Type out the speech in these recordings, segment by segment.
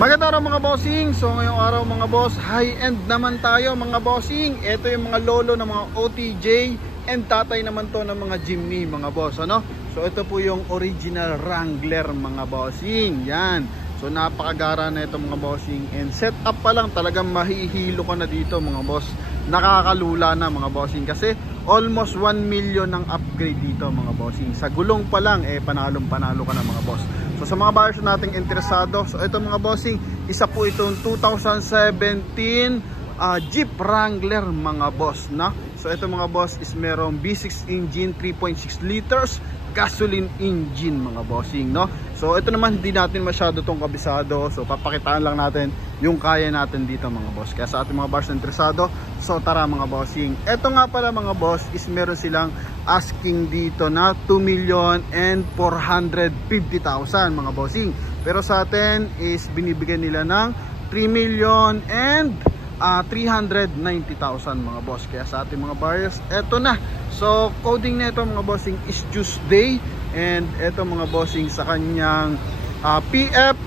Magandang araw mga bossing. So ngayong araw mga boss, high-end naman tayo mga bossing. Ito yung mga lolo ng mga OTJ and tatay naman to ng mga Jimny mga boss, ano? So ito po yung original Wrangler mga bossing. Yan. So napakagara na ito mga bossing. And set up pa lang talagang mahihilo ka na dito mga boss. Nakakalula na mga bossing kasi almost 1 million ang upgrade dito mga bossing. Sa gulong pa lang panalong panalo ka na mga boss. So sa mga buyers nating interesado, so ito mga bossing, isa po itong 2017 Jeep Wrangler mga boss na. So ito mga boss is merong V6 engine, 3.6 liters gasoline engine mga bossing, no? So ito naman hindi natin masyado tong kabisado. So papakitaan lang natin yung kaya natin dito mga boss. Kaya sa ating mga buyers na interesado, so tara mga bossing. Ito nga pala mga boss is meron silang asking dito na 2,450,000 mga bossing. Pero sa atin is binibigyan nila ng 3,390,000 mga boss. Kaya sa ating mga buyers, eto na. So coding nito mga bossing is Tuesday. And eto mga bossing sa kanyang PF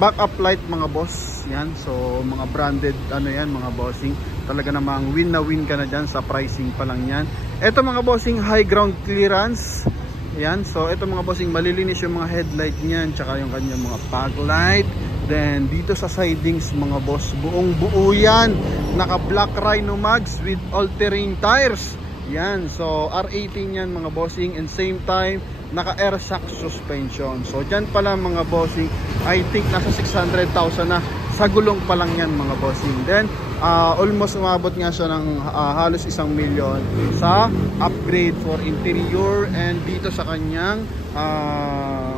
backup light mga boss. Yan. So mga branded ano yan mga bossing. Talaga namang win na win ka na dyan sa pricing pa lang yan. Eto mga bossing high ground clearance. Yan. So eto mga bossing malilinis yung mga headlight niyan. Tsaka yung kanyang mga fog light. Then dito sa sidings mga boss, buong buo yan. Naka black rhino mags with all-terrain tires. Yan. So R18 yan mga bossing. And same time naka air shock suspension. So dyan pala mga bossing, I think nasa 600,000 na sa gulong pa lang yan mga bossing. Then almost umabot nga siya ng halos 1 million sa upgrade for interior and dito sa kanyang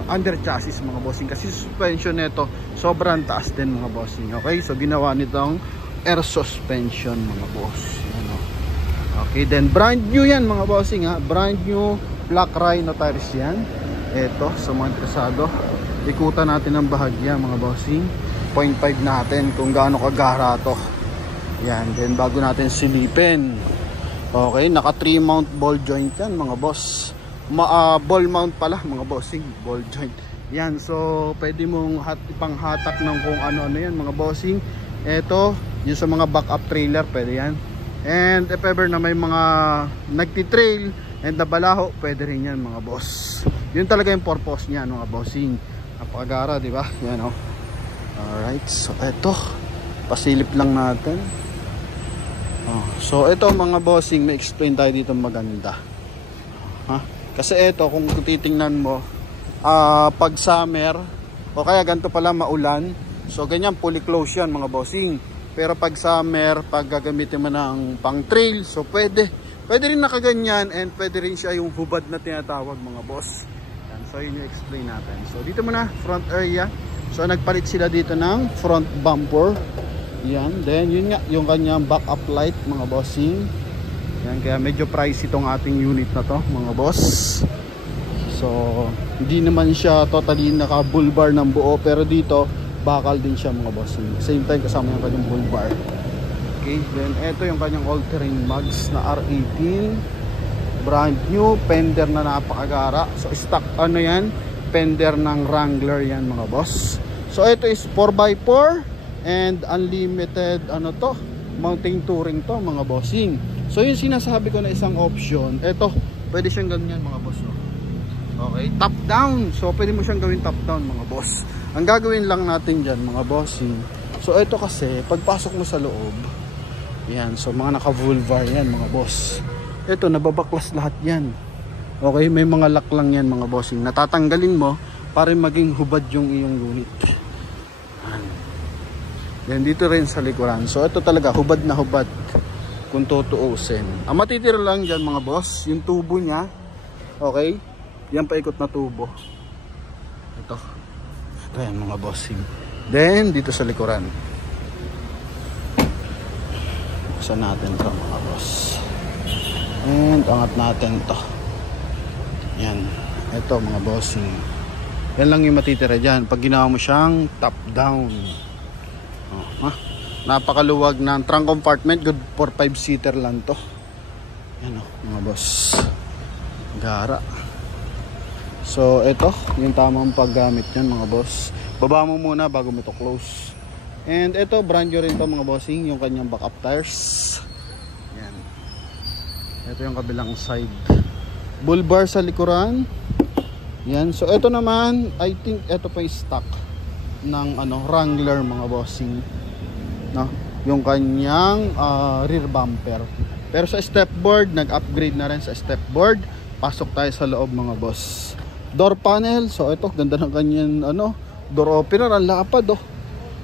under chassis mga bossing. Kasi suspension nito sobrang taas din mga bossing. Okay, so ginawa nitong air suspension mga boss. Ano? Okay, then brand new yan mga bossing ha. Brand new black rhino tires yan. Ito sa mga interesado, ikutan natin ang bahagya mga bossing. 0.5 natin kung gaano kagara to. Yan, then bago natin silipin. Okay, naka 3 mount ball joint yan mga boss. Ball mount pala mga bossing, ball joint. Yan, so pwede mong ipanghatak ng kung ano-ano yan mga bossing. Ito, yung sa mga backup trailer pwede yan. And if ever na may mga nagti-trail and nabalaho, pwede rin yan mga boss. Yun talaga yung purpose niya mga bossing. Napakagara, di ba? Yan oh. Alright, so eto, pasilip lang natin. So ito mga bossing, may explain tayo dito maganda. Kasi ito kung titingnan mo, pag summer o kaya ganito pala maulan, so ganyan fully close yan mga bossing. Pero pag summer, pag gagamitin mo ng pang trail, so pwede rin nakaganyan and pwede rin siya yung hubad na tinatawag mga boss. Yan, so yun yung explain natin. So dito muna, front area. So nagpalit sila dito ng front bumper. Yan, then yun nga, yung kanyang backup light mga bossing. Yan, kaya medyo pricey itong ating unit na to mga boss. So hindi naman siya totally naka bull bar ng buo, pero dito bakal din siya mga bossing. Same time kasama yung kanyang bull bar. Okay, then ito yung kanyang all-terrain mags na R18. Brand new, fender na napakagara. So stock ano yan, fender ng Wrangler yan mga boss. So ito is 4x4 and unlimited ano to, mountain touring to mga bossing. So yung sinasabi ko na isang option, ito pwede siyang ganyan mga boss no? Okay, top down. So pwede mo siyang gawin top down mga boss. Ang gagawin lang natin dyan mga bossing, so ito kasi pagpasok mo sa loob, yan, so mga naka vulvar yan mga boss. Ito nababaklas lahat yan. Okay, may mga lock lang yan mga bossing, natatanggalin mo para maging hubad yung iyong unit. Then dito rin sa likuran, so ito talaga hubad na hubad kung tutuusin. Ang matitira lang dyan mga boss, yung tubo nya. Okay, yan paikot na tubo. Ito yan mga bossing. Then dito sa likuran, buksan natin to mga boss. And angat natin to. Yan, ito mga bossing. Yan lang yung matitira dyan pag ginawa mo siyang top down. Napakaluwag ng trunk compartment, good for 5-seater lang to. Yan mga boss, gara. So ito yung tamang paggamit niyan mga boss. baba mo muna bago mo ito close. And ito brand new rin to mga bossing, yung kanyang backup tires. Yan. Ito yung kabilang side. Bull bar sa likuran. Yan. So ito naman, I think ito pa yung stock ng Wrangler mga bossing. No? Yung kanyang rear bumper. Pero sa step board, nag-upgrade na rin sa step board. Pasok tayo sa loob mga boss. Door panel. So ito, ganda ng kanyang door opener, ang lapad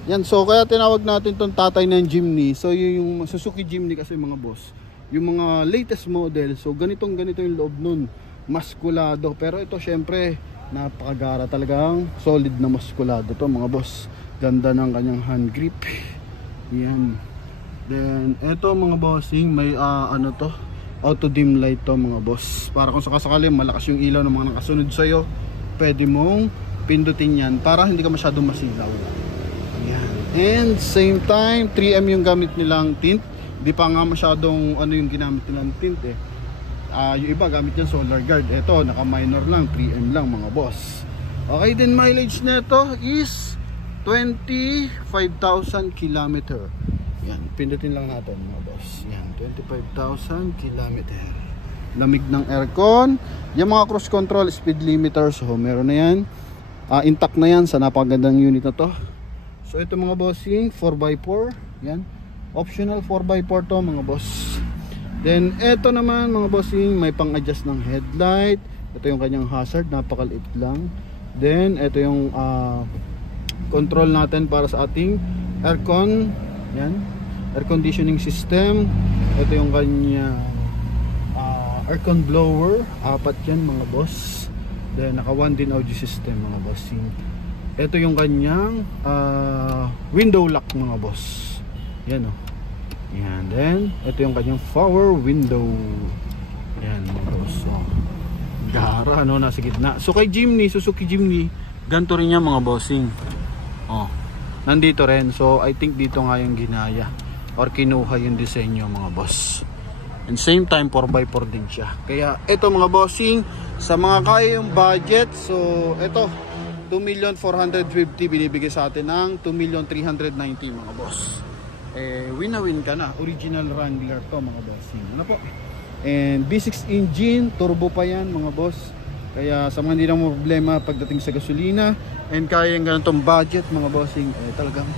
Yan, so kaya tinawag natin tong tatay ng Jimny. So yung Suzuki Jimny kasi mga boss, yung mga latest model, so ganito yung loob nun, maskulado. Pero ito syempre napakagara, talagang solid na maskulado to mga boss. Ganda ng kanyang hand grip. Yan. Then ito mga bossing, may auto dim light to mga boss, para kung sakasakali malakas yung ilaw ng mga nakasunod sa'yo, pwede mong pindutin yan para hindi ka masyadong masilaw. Yan. And same time 3M yung gamit nilang tint. Di pa nga masyadong yung ginamit nilang tint yung iba gamit yan solar guard. Ito naka minor lang, 3M lang mga boss. Okay, then mileage nito is 25,000 km. Yan, pindutin lang natin mga boss. Yan, 25,000 km. Lamig ng aircon. Yung mga cruise control, speed limiter, so meron na yan. Intact na yan sa napakagandang unit na to. So ito mga bossing, 4x4. Yan, optional 4x4 to mga boss. Then ito naman mga bossing, may pang adjust ng headlight. Ito yung kanyang hazard, napakaliit lang. Then ito yung control natin para sa ating aircon. Yan, air conditioning system. Ito yung kanyang aircon blower, 4 yan mga boss. Then naka 1 din audio system mga bossing. Ito yung kanyang window lock mga boss. Yan yan. Then ito yung kanyang power window. Yan mga boss. Gara nasa gitna. So kay Jimny, Suzuki Jimny, ganito rin yan mga bossing. Nandito rin. So I think dito nga yung ginaya or kinuha yung disenyo mga boss. And same time 4x4 din siya. Kaya ito mga bossing, sa mga kaya yung budget, so ito 2,450,000 binibigay sa atin ng 2,390,000 mga boss. Win na win ka na. Original Wrangler to mga bossing. Ano po? And V6 engine, turbo pa yan mga boss. Kaya sa mga hindi na mo problema pagdating sa gasolina and kaya yung ganitong budget mga bossing, talagang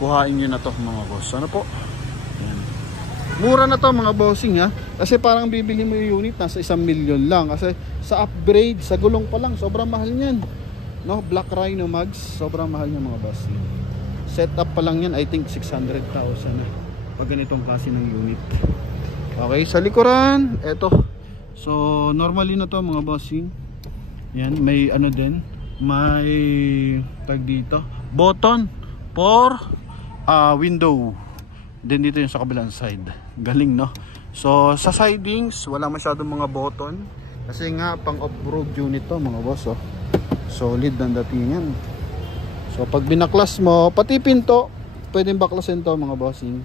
kuhain nyo na to mga boss. Ano po? Yan. Mura na to mga bossing kasi parang bibili mo yung unit nasa 1 million lang, kasi sa upgrade, sa gulong pa lang sobrang mahal niyan. Black Rhino mags, sobrang mahal niya mga bossing. Setup pa lang yan, I think 600,000 na pag ganitong klase ng unit. Okay, sa likuran, eto. So normally na to mga bossing. Yan, may din, may tag dito, button for window. Then dito yung sa kabilang side. Galing So sa sidings wala masyadong mga button kasi nga pang off-road unit to mga boss. Solid ang datingan. So pag binaklas mo, pati pinto pwedeng baklasin to mga bossing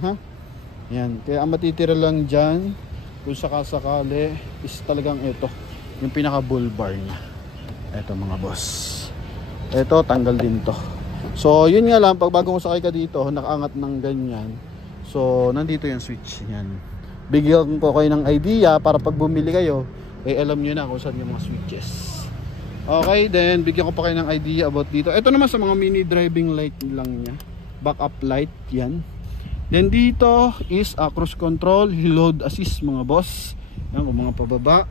Yan, kaya ang matitira lang dyan kung sakasakali is talagang ito, yung pinaka bull bar nya. Ito mga boss, ito tanggal din to. So yun nga lang, pag bagong sakay ka dito nakaangat ng ganyan, so nandito yung switch. Yan, bigyan ko kayo ng idea para pag bumili kayo alam nyo na kung saan yung mga switches. Okay, then bigyan ko pa kayo ng idea about dito. Ito naman sa mga mini driving light lang nya, backup light yan. Then dito is cruise control, load assist mga boss. Yan, mga pababa.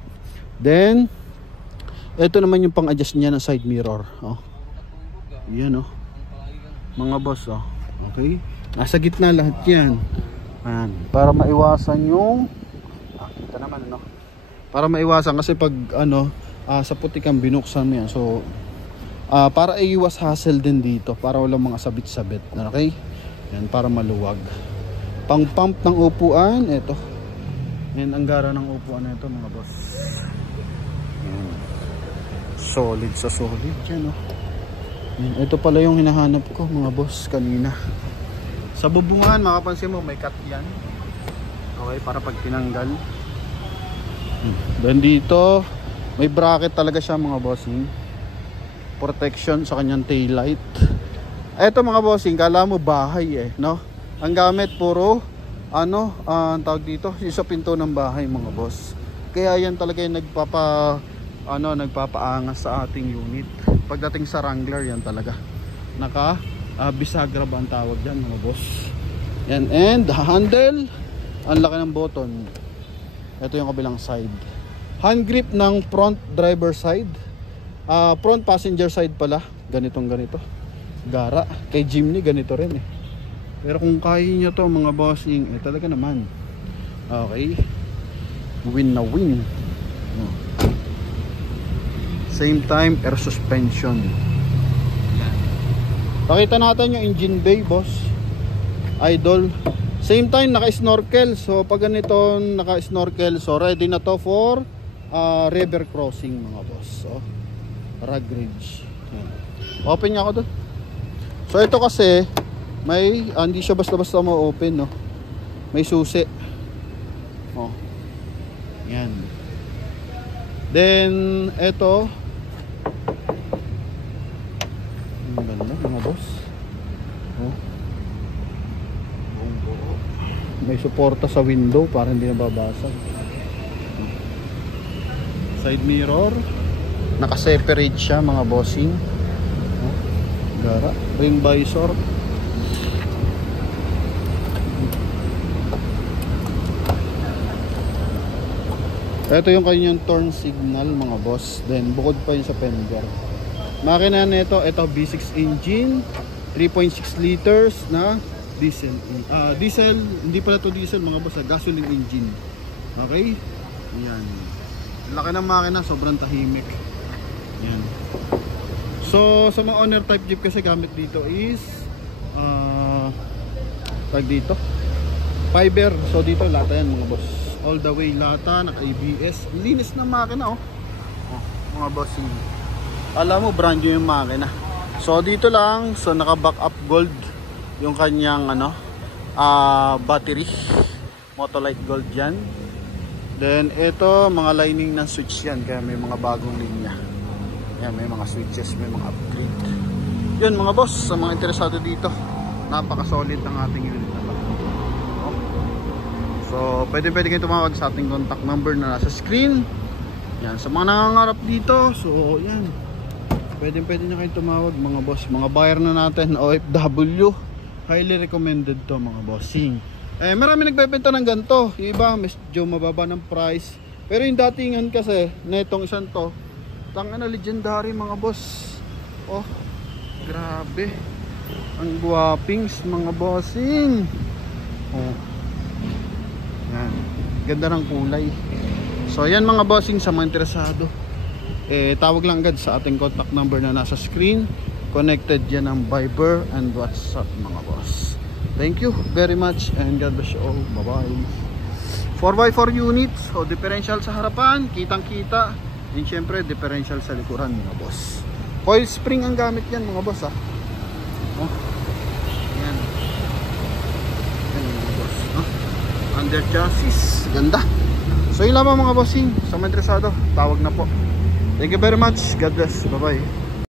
Then ito naman yung pang-adjust niya ng side mirror. Yan mga boss Okay. Nasa gitna lahat yan. Yan, para maiwasan yung kita naman para maiwasan kasi pag sa puti kang binuksan mo yan. So para iwas hassle din dito, para walang mga sabit-sabit. Okay? Yan, para maluwag. Pang pump ng upuan, ito. Yan, ang gara ng upuan na ito mga boss. Yan. Solid sa solid yan Yan, ito pala yung hinahanap ko mga boss kanina. Sa bubungan, makapansin mo may cut yan. Okay, para pag tinanggal. Then dito may bracket talaga siya mga bossing. protection sa kanyang taillight. Eto mga bossing, kala mo bahay no? Ang gamit puro ang tawag dito, sa pinto ng bahay mga boss. Kaya yan talaga yung nagpapaangas sa ating unit. Pagdating sa Wrangler, yan talaga. Naka bisagra ba ang tawag dyan mga boss. Yan, and handle, ang laki ng button. Ito yung kabilang side. Hand grip ng front driver side. Front passenger side pala. Ganito. Gara. Kay Jimny ganito rin Pero kung kaya nyo to mga bossing, talaga naman. Okay. Win na win. Same time, air suspension. Pakita natin yung engine bay, boss. Idol. Same time, naka-snorkel. So, pag ganito naka-snorkel, so ready na to for river crossing, mga boss. So, rag ridge. Open niya ako doon. So, ito kasi, may, hindi siya basta-basta ma-open, no? May susi. Yan. Then, ito, ang ganda mga boss. May suporta sa window para hindi nababasag. Side mirror, naka-separate siya mga bossing. Gara, ring visor. Ito yung kanyang turn signal mga boss. Then bukod pa yun sa fender. Makina nito, ito V6 engine, 3.6 liters na diesel. Diesel, hindi pala to diesel mga boss, gasoline engine. Okay? Yan. Laki ng makina, sobrang tahimik. Yan. So sa mga owner type jeep kasi gamit dito is tag dito fiber. So dito lata yan mga boss. All the way lata, naka ABS. Linis na makina mga boss. Alam mo brand new yung makina. So dito lang, so naka backup gold yung kanyang battery. Motolite gold yan. Then ito mga lining ng switch yan, kaya may mga bagong linya. Yan, may mga switches, may mga upgrade. Yun mga boss, sa mga interesado dito, napaka solid ng ating unit na to. So pwede kayo tumawag sa ating contact number na nasa screen. Yan, sa mga nangangarap dito, so yan, pwede nyo kayo tumawag mga boss. Mga buyer na natin, OFW, highly recommended to mga bossing. Marami nagbebenta ng ganito. Yung iba medyo mababa ng price, pero yung datingan kasi netong isang to, tangina legendary mga boss. Grabe, ang guwapings mga bossing. Yan, ganda ng kulay. So yan mga bossing, sa mga interesado, tawag lang agad sa ating contact number na nasa screen. Connected yan ang Viber and WhatsApp mga boss. Thank you very much and God bless you all. Bye bye. 4x4 units, so differential sa harapan, kitang kita. And syempre differential sa likuran mga boss. Coil spring ang gamit yan mga boss Yan. Yan mga boss Under chassis, ganda. So yun lamang mga bossing, sa mga interesado, tawag na po. Thank you very much, God bless, bye bye.